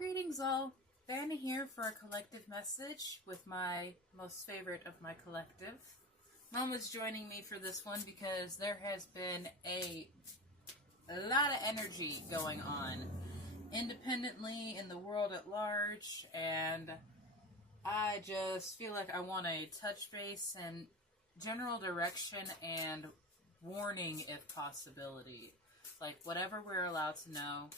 Greetings all. Vanna here for a collective message with my most favorite of my collective. Mama's joining me for this one because there has been a lot of energy going on independently in the world at large, and I just feel like I want to touch base and general direction and warning if possibility. Like whatever we're allowed to know,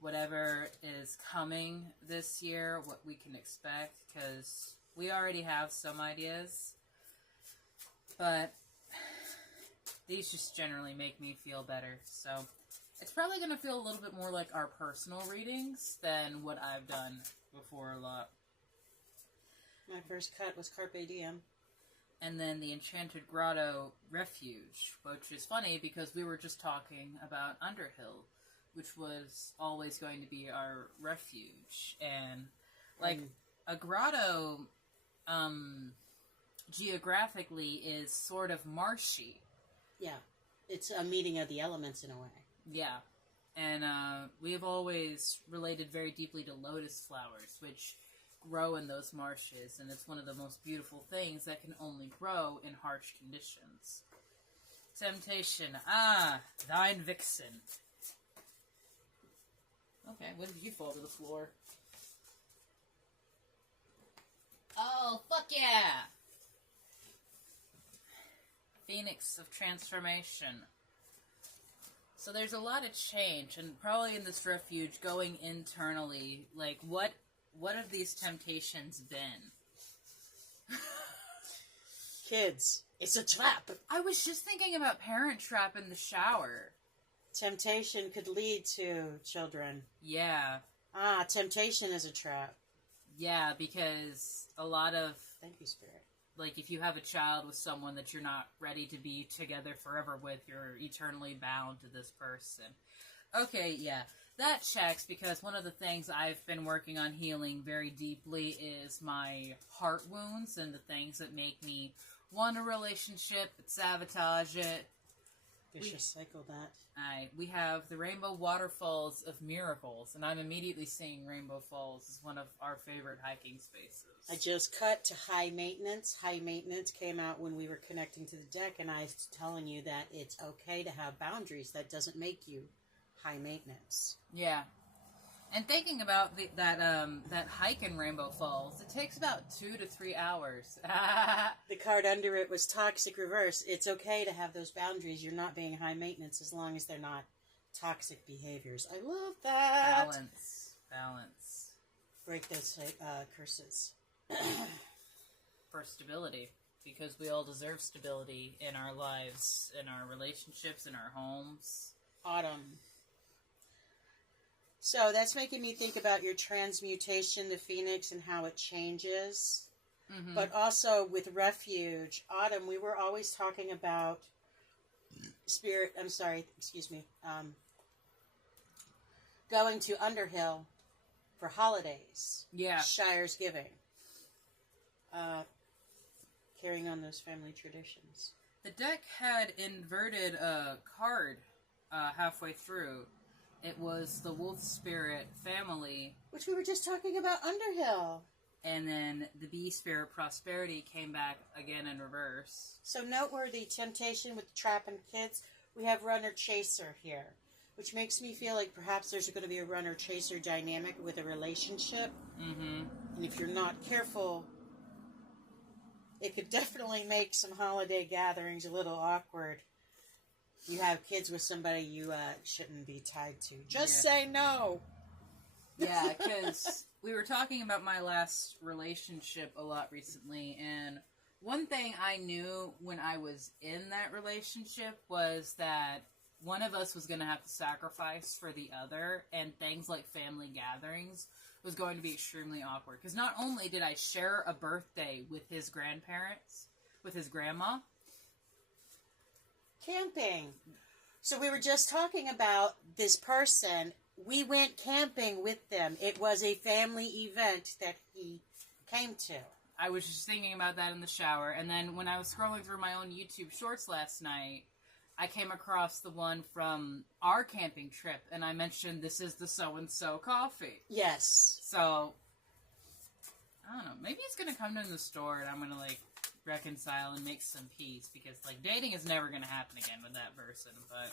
whatever is coming this year, what we can expect, because we already have some ideas, but these just generally make me feel better. So it's probably going to feel a little bit more like our personal readings than what I've done before a lot. My first cut was Carpe Diem. And then the Enchanted Grotto Refuge, which is funny because we were just talking about Underhill, which was always going to be our refuge. And, like, a grotto, geographically is sort of marshy. Yeah. It's a meeting of the elements in a way. Yeah. And, we have always related very deeply to lotus flowers, which grow in those marshes, and it's one of the most beautiful things that can only grow in harsh conditions. Temptation. Ah, thine vixen. Okay, what did you fall to the floor? Oh, fuck yeah! Phoenix of Transformation. So there's a lot of change, and probably in this refuge, going internally, like, what have these temptations been? Kids. It's a trap. I was just thinking about Parent Trap in the shower. Temptation could lead to children. Yeah. Ah, temptation is a trap. Yeah, because a lot of... Thank you, Spirit. Like, if you have a child with someone that you're not ready to be together forever with, you're eternally bound to this person. Okay, yeah. That checks, because one of the things I've been working on healing very deeply is my heart wounds and the things that make me want a relationship, but sabotage it. Vicious cycle that. We have the Rainbow Waterfalls of Miracles, and I'm immediately seeing Rainbow Falls as one of our favorite hiking spaces. I just cut to High Maintenance. High Maintenance came out when we were connecting to the deck, and I was telling you that it's okay to have boundaries. That doesn't make you high maintenance. Yeah. And thinking about that hike in Rainbow Falls, it takes about 2 to 3 hours. The card under it was Toxic Reverse. It's okay to have those boundaries. You're not being high maintenance as long as they're not toxic behaviors. I love that. Balance. Break those curses. For stability. Because we all deserve stability in our lives, in our relationships, in our homes. Autumn. So that's making me think about your transmutation, the phoenix, and how it changes. Mm-hmm. But also with refuge, Autumn, we were always talking about going to Underhill for holidays. Yeah. Shire's Giving. Carrying on those family traditions. The deck had inverted a card halfway through. It was the Wolf Spirit Family. Which we were just talking about Underhill. And then the Bee Spirit Prosperity came back again in reverse. So noteworthy temptation with Trap and Kids. We have Runner-Chaser here. Which makes me feel like perhaps there's going to be a Runner-Chaser dynamic with a relationship. Mm-hmm. And if you're not careful, it could definitely make some holiday gatherings a little awkward. You have kids with somebody you shouldn't be tied to. Just say no. Yeah, because we were talking about my last relationship a lot recently, and one thing I knew when I was in that relationship was that one of us was going to have to sacrifice for the other, and things like family gatherings was going to be extremely awkward. Because not only did I share a birthday with his grandparents, with his grandma, camping. So we were just talking about this person. We went camping with them. It was a family event that he came to. I was just thinking about that in the shower. And then when I was scrolling through my own YouTube shorts last night, I came across the one from our camping trip, and I mentioned this is the so-and-so coffee. Yes. So, I don't know. Maybe it's going to come in the store, and I'm going to, like, reconcile and make some peace, because, like, dating is never going to happen again with that person, but...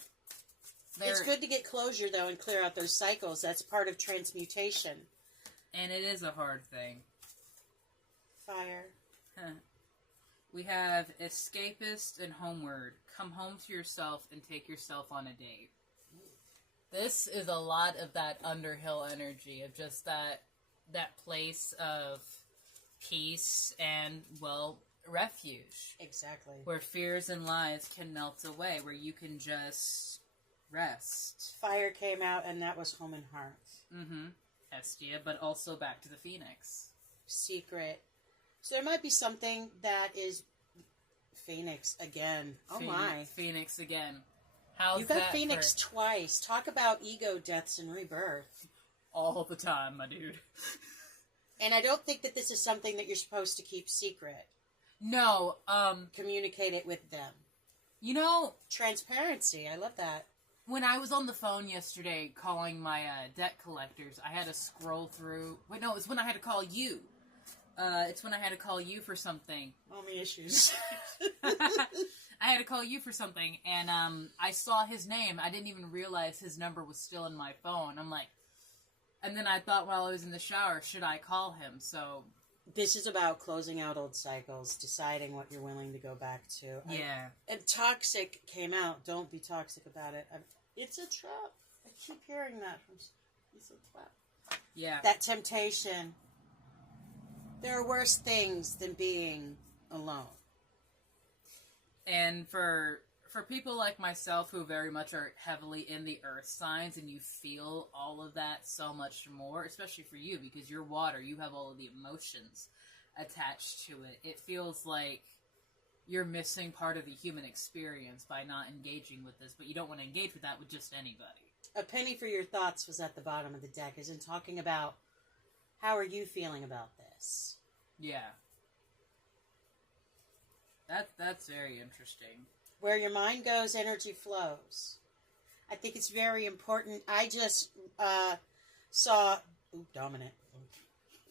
It's good to get closure, though, and clear out those cycles. That's part of transmutation. And it is a hard thing. Fire. Huh. We have escapist and homeward. Come home to yourself and take yourself on a date. This is a lot of that Underhill energy of just that place of peace and, well, refuge. Exactly. Where fears and lies can melt away, where you can just rest. Fire came out, and that was home and hearth. Mm-hmm. Hestia, but also back to the Phoenix. Secret. So there might be something that is Phoenix again. Oh my. Phoenix again. How's you got that Phoenix twice. Talk about ego deaths and rebirth. All the time, my dude. And I don't think that this is something that you're supposed to keep secret. No, communicate it with them. You know... Transparency. I love that. When I was on the phone yesterday calling my debt collectors, I had to scroll through... Wait, no, it's when I had to call you. It's when I had to call you for something. Mommy issues. I had to call you for something, and I saw his name. I didn't even realize his number was still in my phone. I'm like... And then I thought while I was in the shower, should I call him? So... This is about closing out old cycles, deciding what you're willing to go back to. Yeah. And toxic came out. Don't be toxic about it. It's a trap. I keep hearing that from... It's a trap. Yeah. That temptation. There are worse things than being alone. And for people like myself who very much are heavily in the earth signs, and you feel all of that so much more, especially for you because you're water, you have all of the emotions attached to it. It feels like you're missing part of the human experience by not engaging with this, but you don't want to engage with that with just anybody. A penny for your thoughts was at the bottom of the deck, as in talking about how are you feeling about this? Yeah. That's very interesting. Where your mind goes, energy flows. I think it's very important. I just saw... Ooh, dominant.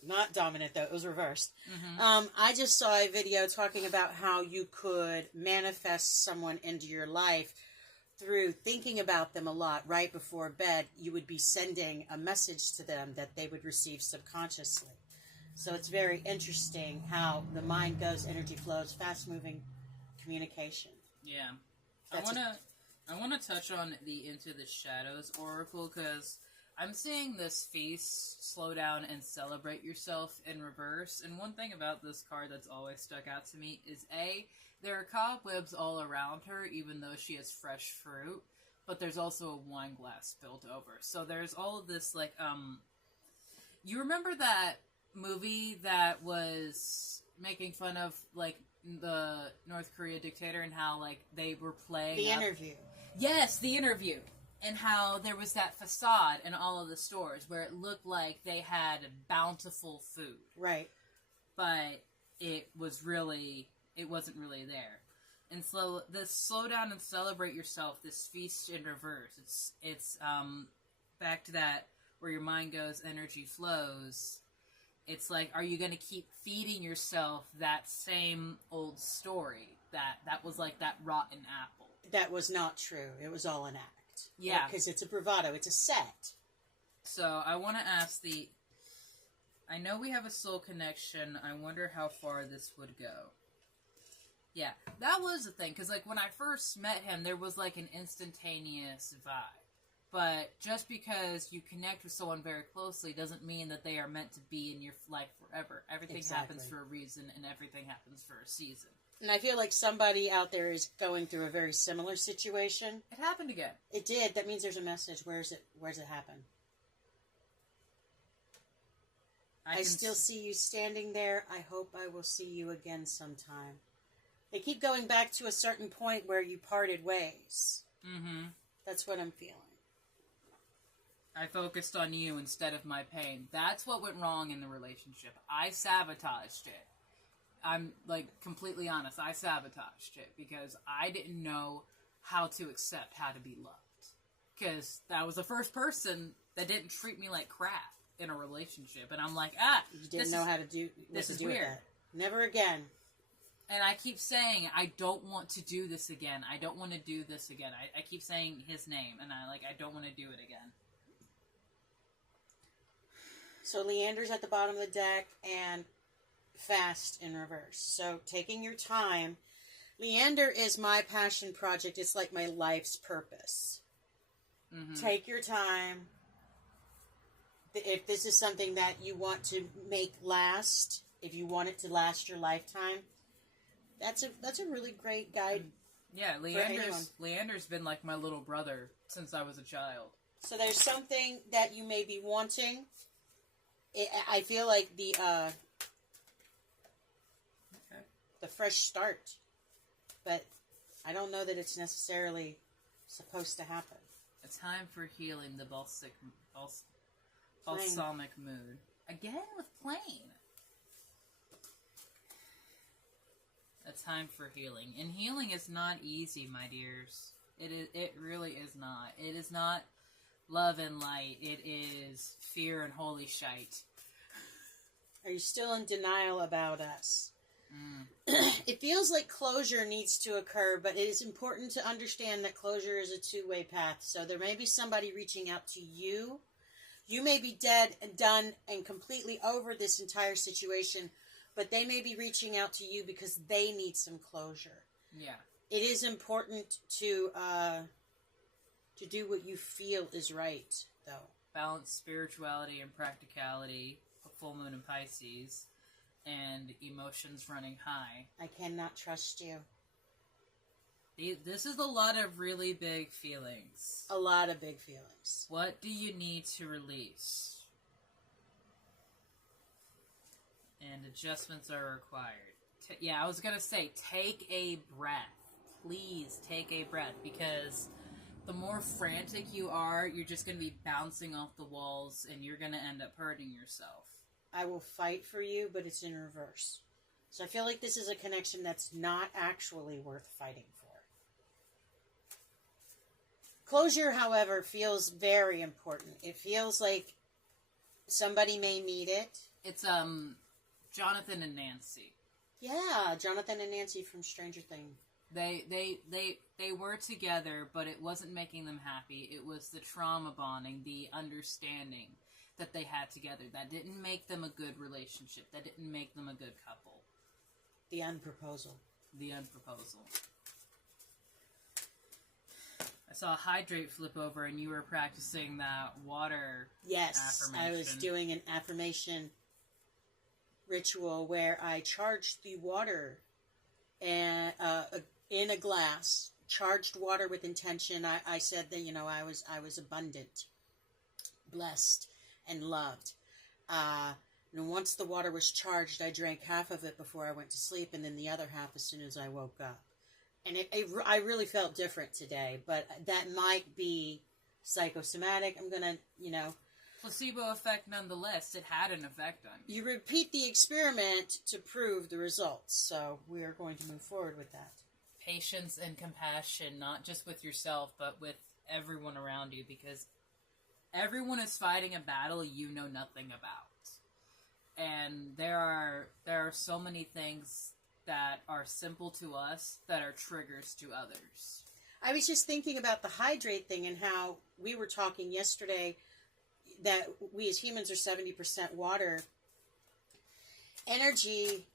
Not dominant, though. It was reversed. Mm-hmm. I just saw a video talking about how you could manifest someone into your life through thinking about them a lot right before bed. You would be sending a message to them that they would receive subconsciously. So it's very interesting how the mind goes, energy flows, fast-moving communication. Yeah. I wanna touch on the Into the Shadows Oracle, because I'm seeing this feast, slow down, and celebrate yourself in reverse. And one thing about this card that's always stuck out to me is there are cobwebs all around her, even though she has fresh fruit, but there's also a wine glass spilled over. So there's all of this, like, you remember that movie that was making fun of, like, the North Korea dictator and how, like, they were playing The Interview. Yes, The Interview. And how there was that facade in all of the stores where it looked like they had bountiful food. Right. But it wasn't really there. And so this slow down and celebrate yourself, this feast in reverse. It's back to that where your mind goes, energy flows. It's like, are you going to keep feeding yourself that same old story? That was like that rotten apple. That was not true. It was all an act. Yeah. Because it's a bravado. It's a set. So I want to ask I know we have a soul connection. I wonder how far this would go. Yeah, that was the thing. Because, like, when I first met him, there was, like, an instantaneous vibe. But just because you connect with someone very closely doesn't mean that they are meant to be in your life forever. Everything happens for a reason, and everything happens for a season. And I feel like somebody out there is going through a very similar situation. It happened again. It did. That means there's a message. Where's it happen? I still see you standing there. I hope I will see you again sometime. They keep going back to a certain point where you parted ways. Mm-hmm. That's what I'm feeling. I focused on you instead of my pain. That's what went wrong in the relationship. I sabotaged it. I'm, like, completely honest. I sabotaged it because I didn't know how to accept how to be loved. Because that was the first person that didn't treat me like crap in a relationship. And I'm like, you didn't know how to do this. Is do weird. That. Never again. And I keep saying, I don't want to do this again. I don't want to do this again. I keep saying his name, and I don't want to do it again. So Leander's at the bottom of the deck, and fast in reverse. So taking your time. Leander is my passion project. It's like my life's purpose. Mm-hmm. Take your time. If this is something that you want to make last, if you want it to last your lifetime, that's a really great guide. Yeah, Leander's been like my little brother since I was a child. So there's something that you may be wanting. I feel like the fresh start, but I don't know that it's necessarily supposed to happen. A time for healing, the balsamic mood. Again with plane. A time for healing. And healing is not easy, my dears. It really is not. It is not love and light. It is fear and holy shite. Are you still in denial about us? It feels like closure needs to occur, but it is important to understand that closure is a two-way path. So there may be somebody reaching out to you. You may be dead and done and completely over this entire situation, but they may be reaching out to you because they need some closure. Yeah. It is important to do what you feel is right, though. Balance spirituality and practicality, a full moon in Pisces, and emotions running high. I cannot trust you. This is a lot of really big feelings. A lot of big feelings. What do you need to release? And adjustments are required. I was going to say, take a breath. Please take a breath, because the more frantic you are, you're just going to be bouncing off the walls, and you're going to end up hurting yourself. I will fight for you, but it's in reverse. So I feel like this is a connection that's not actually worth fighting for. Closure, however, feels very important. It feels like somebody may need it. It's Jonathan and Nancy. Yeah, Jonathan and Nancy from Stranger Things. They were together, but it wasn't making them happy. It was the trauma bonding, the understanding that they had together. That didn't make them a good relationship. That didn't make them a good couple. The unproposal. The unproposal. I saw hydrate flip over, and you were practicing that water affirmation. I was doing an affirmation ritual where I charged the water and in a glass, charged water with intention. I said that I was abundant, blessed, and loved. And once the water was charged, I drank half of it before I went to sleep, and then the other half as soon as I woke up. And I really felt different today, but that might be psychosomatic. I'm gonna, Placebo effect nonetheless. It had an effect on you. You repeat the experiment to prove the results, so we are going to move forward with that. Patience and compassion, not just with yourself, but with everyone around you, because everyone is fighting a battle you know nothing about. And there are so many things that are simple to us that are triggers to others. I was just thinking about the hydrate thing and how we were talking yesterday that we as humans are 70% water. Energy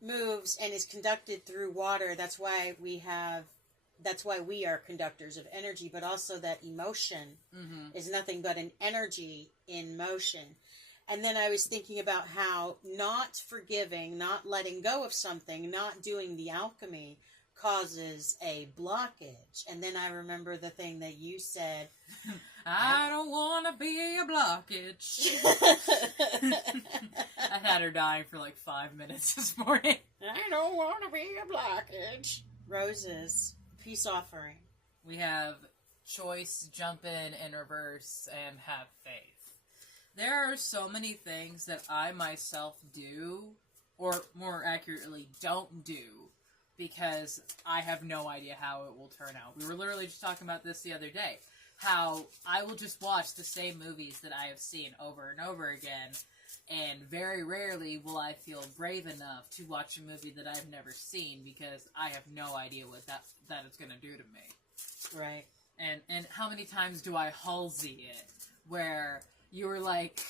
moves and is conducted through water. That's why we are conductors of energy, but also that emotion is nothing but an energy in motion. And then I was thinking about how not forgiving, not letting go of something, not doing the alchemy causes a blockage. And then I remember the thing that you said. I don't want to be a blockage. I had her dying for like 5 minutes this morning. I don't want to be a blockage. Roses. Peace offering. We have choice, jump in reverse, and have faith. There are so many things that I myself do, or more accurately, don't do, because I have no idea how it will turn out. We were literally just talking about this the other day. How I will just watch the same movies that I have seen over and over again, and very rarely will I feel brave enough to watch a movie that I've never seen because I have no idea what that is going to do to me. Right. And how many times do I Halsey it, where you were like,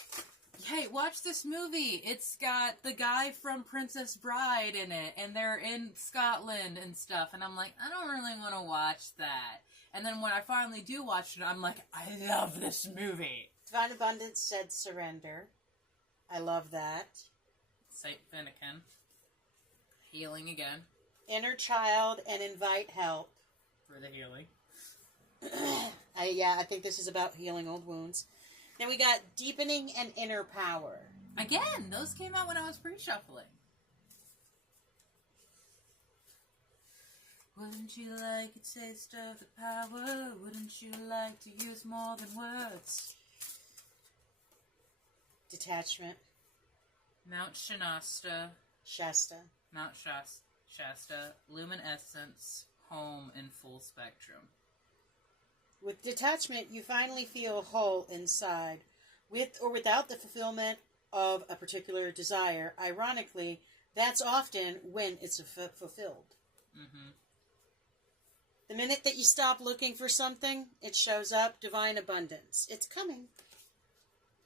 hey, watch this movie. It's got the guy from Princess Bride in it, and they're in Scotland and stuff. And I'm like, I don't really want to watch that. And then when I finally do watch it, I'm like, I love this movie. Divine Abundance said surrender. I love that. Saint Finnegan. Healing again. Inner child and invite help. For the healing. I think this is about healing old wounds. Then we got deepening and inner power. Again, those came out when I was pre-shuffling. Wouldn't you like a taste of the power? Wouldn't you like to use more than words? Detachment. Mount Shasta. Shasta. Mount Shasta. Luminescence. Home in full spectrum. With detachment, you finally feel whole inside. With or without the fulfillment of a particular desire, ironically, that's often when it's fulfilled. Mm-hmm. The minute that you stop looking for something, it shows up. Divine abundance. It's coming.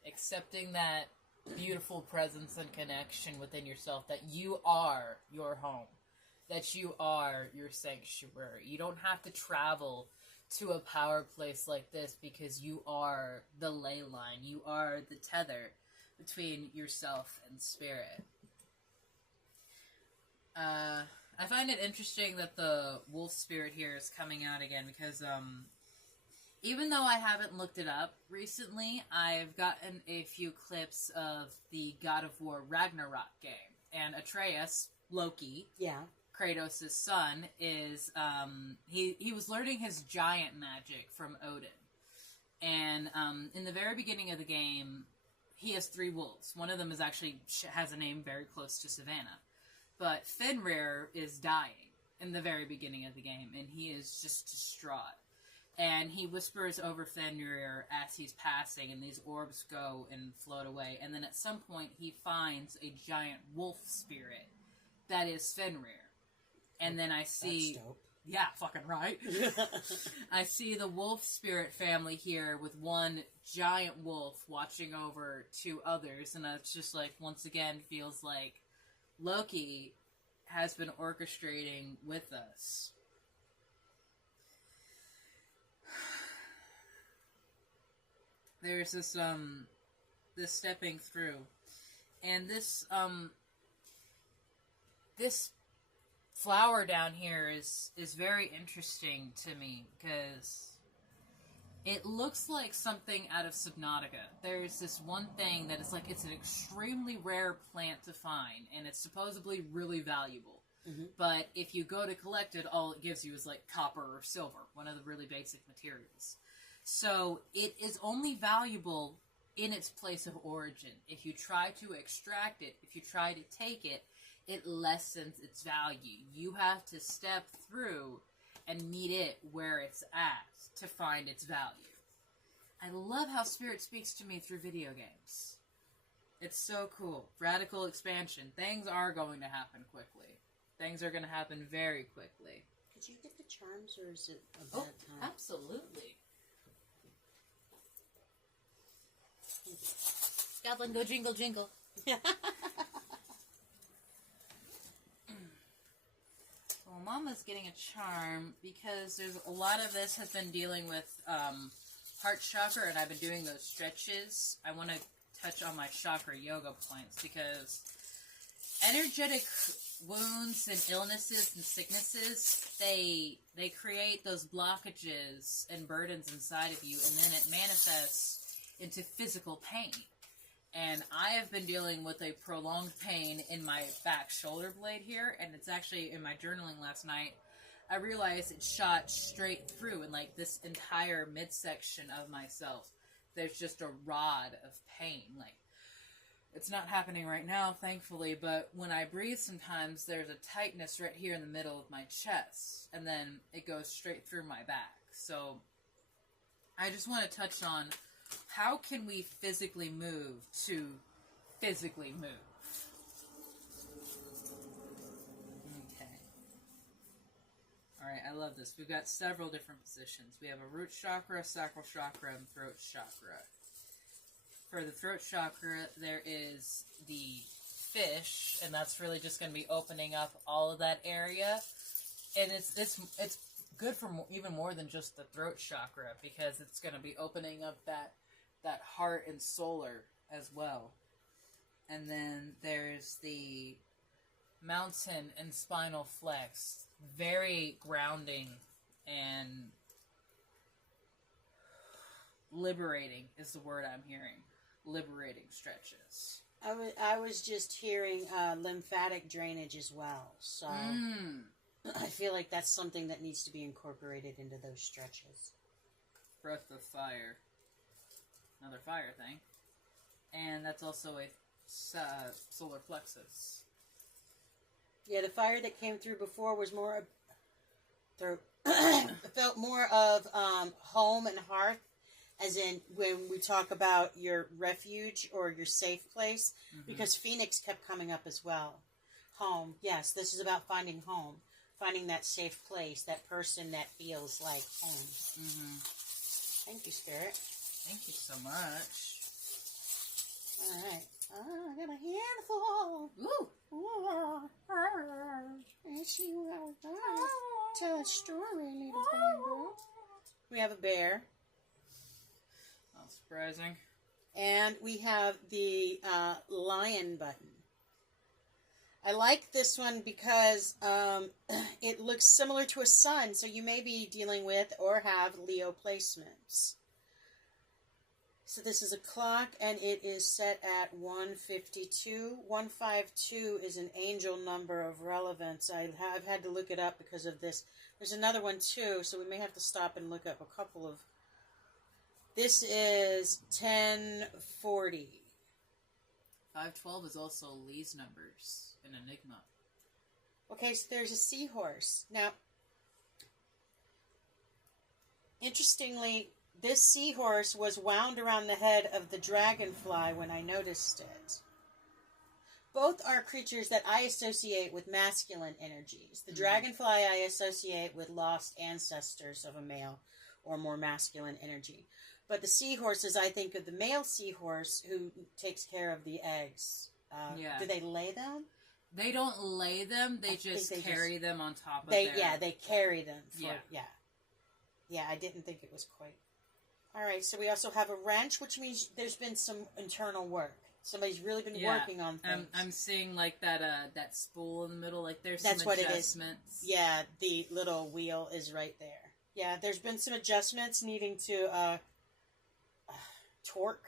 Accepting that beautiful presence and connection within yourself, that you are your home, that you are your sanctuary. You don't have to travel to a power place like this because you are the ley line. You are the tether between yourself and spirit. I find it interesting that the wolf spirit here is coming out again because even though I haven't looked it up recently, I've gotten a few clips of the God of War Ragnarok game. And Atreus, Loki, Kratos' son, is he was learning his giant magic from Odin. And in the very beginning of the game, he has 3 wolves. One of them is actually has a name very close to Savannah. But Fenrir is dying in the very beginning of the game, and he is just distraught. And he whispers over Fenrir as he's passing, and these orbs go and float away. And then at some point, he finds a giant wolf spirit that is Fenrir. And then I see... That's dope. Yeah, fucking right. I see the wolf spirit family here with one giant wolf watching over 2 others. And it's just like, once again, feels like Loki has been orchestrating with us. There's this stepping through, and this flower down here is very interesting to me because it looks like something out of Subnautica. There's this one thing that is like, it's an extremely rare plant to find, and it's supposedly really valuable. Mm-hmm. But if you go to collect it, all it gives you is like copper or silver, one of the really basic materials. So it is only valuable in its place of origin. If you try to extract it, if you try to take it, it lessens its value. You have to step through and meet it where it's at to find its value. I love how Spirit speaks to me through video games. It's so cool. Radical expansion. Things are going to happen quickly. Things are going to happen very quickly. Did you get the charms, or is it a bad time? Absolutely. Scotland, go jingle, jingle. Well, Mama's getting a charm because there's a lot of this has been dealing with heart chakra, and I've been doing those stretches. I want to touch on my chakra yoga points because energetic wounds and illnesses and sicknesses, they create those blockages and burdens inside of you, and then it manifests into physical pain. And I have been dealing with a prolonged pain in my back shoulder blade here, and it's actually in my journaling last night. I realized it shot straight through in like this entire midsection of myself. There's just a rod of pain. Like, It's not happening right now, thankfully, but when I breathe sometimes, there's a tightness right here in the middle of my chest, and then it goes straight through my back. So I just want to touch on how can we physically move to physically move. Okay. Alright, I love this. We've got several different positions. We have a root chakra, sacral chakra, and throat chakra. For the throat chakra, there is the fish, and that's really just going to be opening up all of that area. And it's good for even more than just the throat chakra, because it's going to be opening up that heart and solar as well. And then there's the mountain and spinal flex. Very grounding and liberating is the word I'm hearing. Liberating stretches. I was just hearing lymphatic drainage as well. So I feel like that's something that needs to be incorporated into those stretches. Breath of fire. Another fire thing. And that's also a solar plexus. Yeah, the fire that came through before was more felt more of home and hearth. As in, when we talk about your refuge or your safe place, because Phoenix kept coming up as well. Home, yes, this is about finding home. Finding that safe place, that person that feels like home. Thank you, Spirit. Thank you so much. All right. Oh, I got a handful. Ooh. I see you outside. Tell a story, little boy. We have a bear. Not surprising. And we have the lion button. I like this one because it looks similar to a sun, so you may be dealing with or have Leo placements. So this is a clock, and it is set at 152. 152 is an angel number of relevance. I've had to look it up because of this. There's another one, too, so we may have to stop and look up a couple of... This is 1040. 512 is also Lee's numbers in Enigma. Okay, so there's a seahorse. Now, interestingly, this seahorse was wound around the head of the dragonfly when I noticed it. Both are creatures that I associate with masculine energies. The dragonfly I associate with lost ancestors of a male or more masculine energy. But the seahorses, I think of the male seahorse who takes care of the eggs. Do they lay them? They don't lay them. They just carry them on top of their... Yeah, they carry them. Yeah, I didn't think it was quite... All right, so we also have a wrench, which means there's been some internal work. Somebody's really been working on things. I'm seeing like that spool in the middle. Like there's That's some what adjustments. It is. Yeah, the little wheel is right there. Yeah, there's been some adjustments needing to... torque.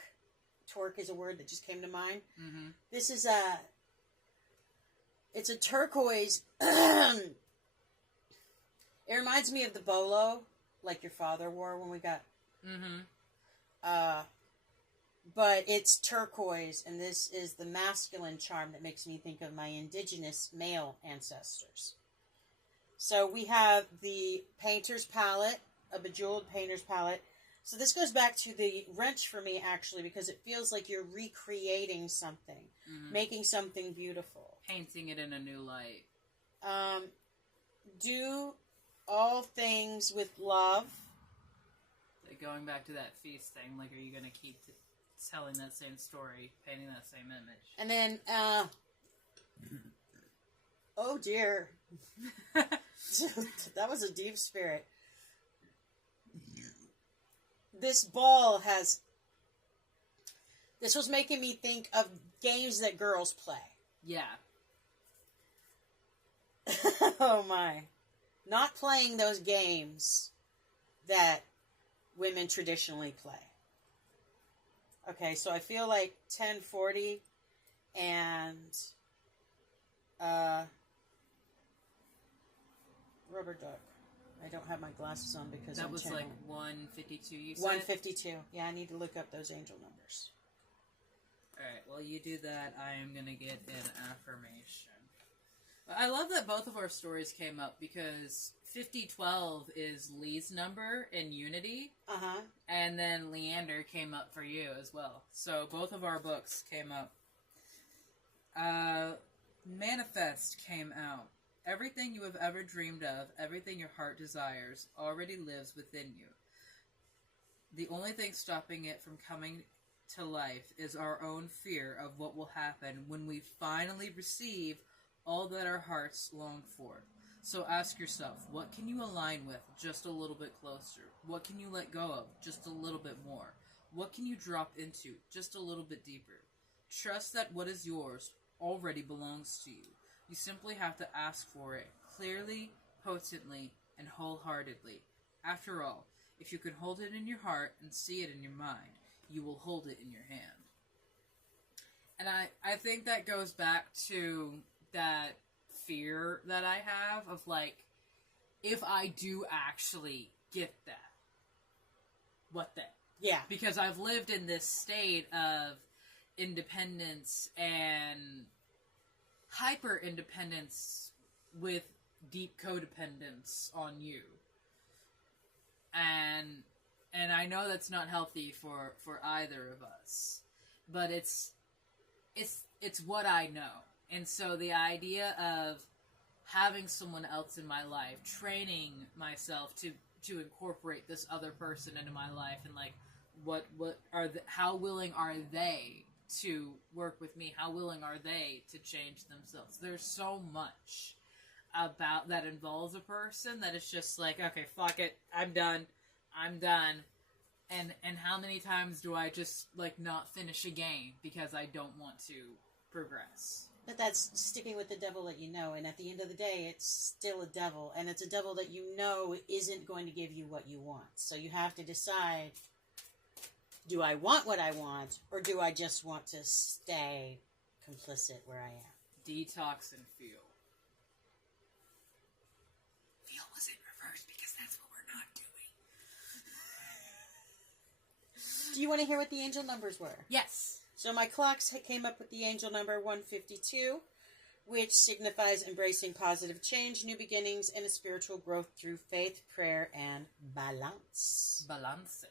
Torque is a word that just came to mind. This is it's a turquoise. It reminds me of the bolo, like your father wore when we got. But it's turquoise, and this is the masculine charm that makes me think of my indigenous male ancestors. So we have the painter's palette, a bejeweled painter's palette. So this goes back to the wrench for me, actually, because it feels like you're recreating something, making something beautiful. Painting it in a new light. Do all things with love. Like going back to that feast thing, like, are you going to keep telling that same story, painting that same image? And then, oh dear. That was a deep spirit. This ball has... This was making me think of games that girls play. Yeah. Oh my. Not playing those games that women traditionally play. Okay, so I feel like 1040 and rubber duck. I don't have my glasses on because that was like 152 you said? 152. Yeah, I need to look up those angel numbers. Alright, while you do that, I am going to get an affirmation. I love that both of our stories came up because 5012 is Lee's number in Unity. Uh-huh. And then Leander came up for you as well. So both of our books came up. Manifest came out. Everything you have ever dreamed of, everything your heart desires, already lives within you. The only thing stopping it from coming to life is our own fear of what will happen when we finally receive all that our hearts long for. So ask yourself, what can you align with just a little bit closer? What can you let go of just a little bit more? What can you drop into just a little bit deeper? Trust that what is yours already belongs to you. You simply have to ask for it clearly, potently, and wholeheartedly. After all, if you can hold it in your heart and see it in your mind, you will hold it in your hand. And I think that goes back to that fear that I have of, like, if I do actually get that, what then? Yeah. Because I've lived in this state of independence and hyper-independence with deep codependence on you. And I know that's not healthy for either of us. But it's what I know. And so the idea of having someone else in my life, training myself to incorporate this other person into my life, and like, how willing are they to work with me? How willing are they to change themselves? There's so much about that involves a person that it's just like, okay, fuck it, I'm done. And how many times do I just, like, not finish a game because I don't want to progress? But that's sticking with the devil that you know, and at the end of the day, it's still a devil, and it's a devil that you know isn't going to give you what you want. So you have to decide, do I want what I want, or do I just want to stay complicit where I am? Detox and feel. Feel was in reverse because that's what we're not doing. Do you want to hear what the angel numbers were? Yes. So my clocks came up with the angel number 152, which signifies embracing positive change, new beginnings, and a spiritual growth through faith, prayer, and balance. Balance.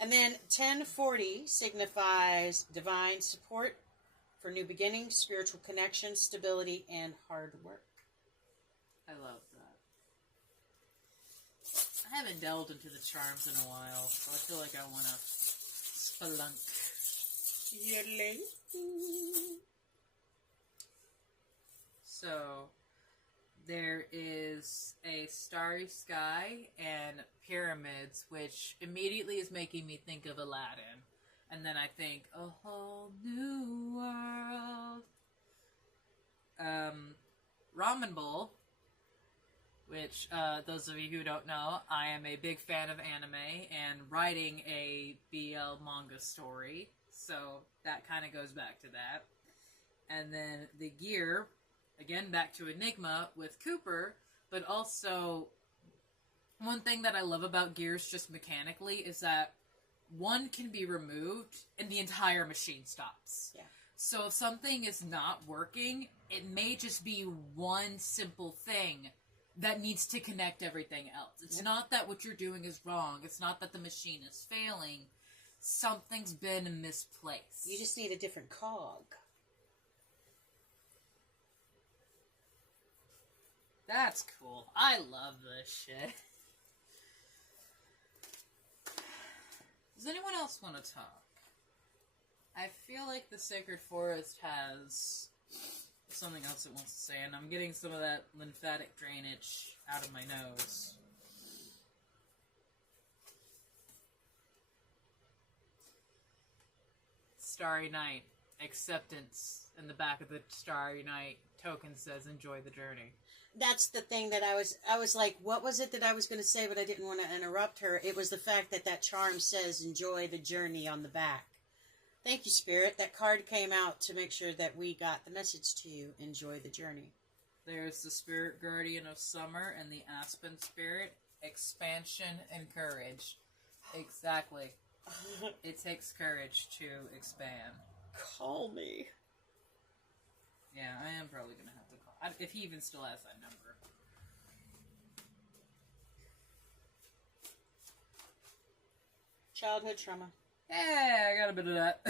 And then 1040 signifies divine support for new beginnings, spiritual connection, stability, and hard work. I love that. I haven't delved into the charms in a while, so I feel like I want to spelunk. So, there is a starry sky and pyramids, which immediately is making me think of Aladdin. And then I think, a whole new world. Ramen Bowl, which, those of you who don't know, I am a big fan of anime and writing a BL manga story. So that kind of goes back to that. And then the gear, again, back to Enigma with Cooper, but also one thing that I love about gears just mechanically is that one can be removed and the entire machine stops. Yeah. So if something is not working, it may just be one simple thing that needs to connect everything else. It's not that what you're doing is wrong. It's not that the machine is failing. Something's been misplaced. You just need a different cog. That's cool. I love this shit. Does anyone else want to talk? I feel like the Sacred Forest has something else it wants to say, and I'm getting some of that lymphatic drainage out of my nose. Starry Night. Acceptance. In the back of the Starry Night token says, enjoy the journey. That's the thing that I was like, what was it that I was going to say, but I didn't want to interrupt her. It was the fact that that charm says, enjoy the journey on the back. Thank you, Spirit. That card came out to make sure that we got the message to you. Enjoy the journey. There's the Spirit Guardian of Summer and the Aspen Spirit. Expansion and courage. Exactly. It takes courage to expand. Calm call me. Yeah, I am probably going to have to call. If he even still has that number. Childhood trauma. Yeah, I got a bit of that.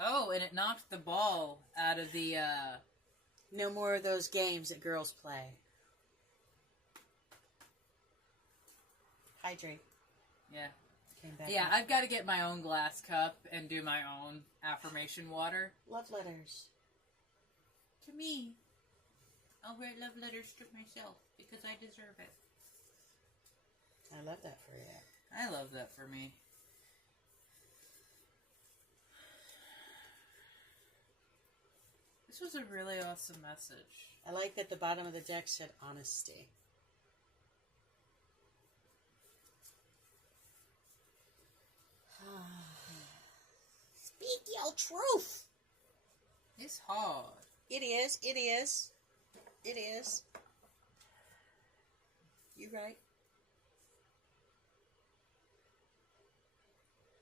Oh, and it knocked the ball out of the, No more of those games that girls play. Hydrate. Yeah. Came back Yeah, up. I've got to get my own glass cup and do my own affirmation water. Love letters. To me. I'll write love letters to myself because I deserve it. I love that for you. I love that for me. This was a really awesome message. I like that the bottom of the deck said honesty. Speak your truth. It's hard. It is. It is. It is. You right.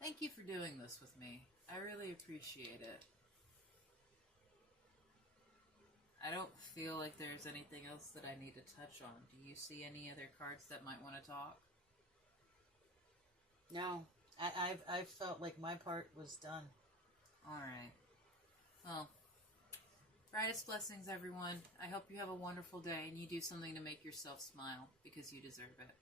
Thank you for doing this with me. I really appreciate it. I don't feel like there's anything else that I need to touch on. Do you see any other cards that might want to talk? No. I've felt like my part was done. Alright. Well, brightest blessings, everyone. I hope you have a wonderful day and you do something to make yourself smile because you deserve it.